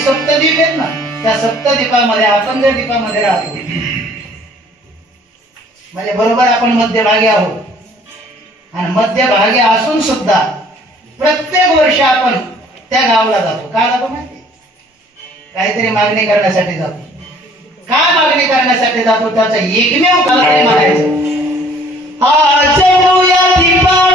सप्तद्वीप आहेत ना, त्या सप्तद्वीपामध्ये आपण जर द्वीपामध्ये राहतो म्हणजे बरोबर आपण मध्यभागी आहोत. आणि मध्यभागी असून सुद्धा प्रत्येक वर्षी आपण त्या गावाला जातो. का जातो माहिती? काहीतरी मागणी करण्यासाठी जातो. का मागणी करण्यासाठी जातो? त्याचं एकमेव कारण म्हणायचं, आज या दीपा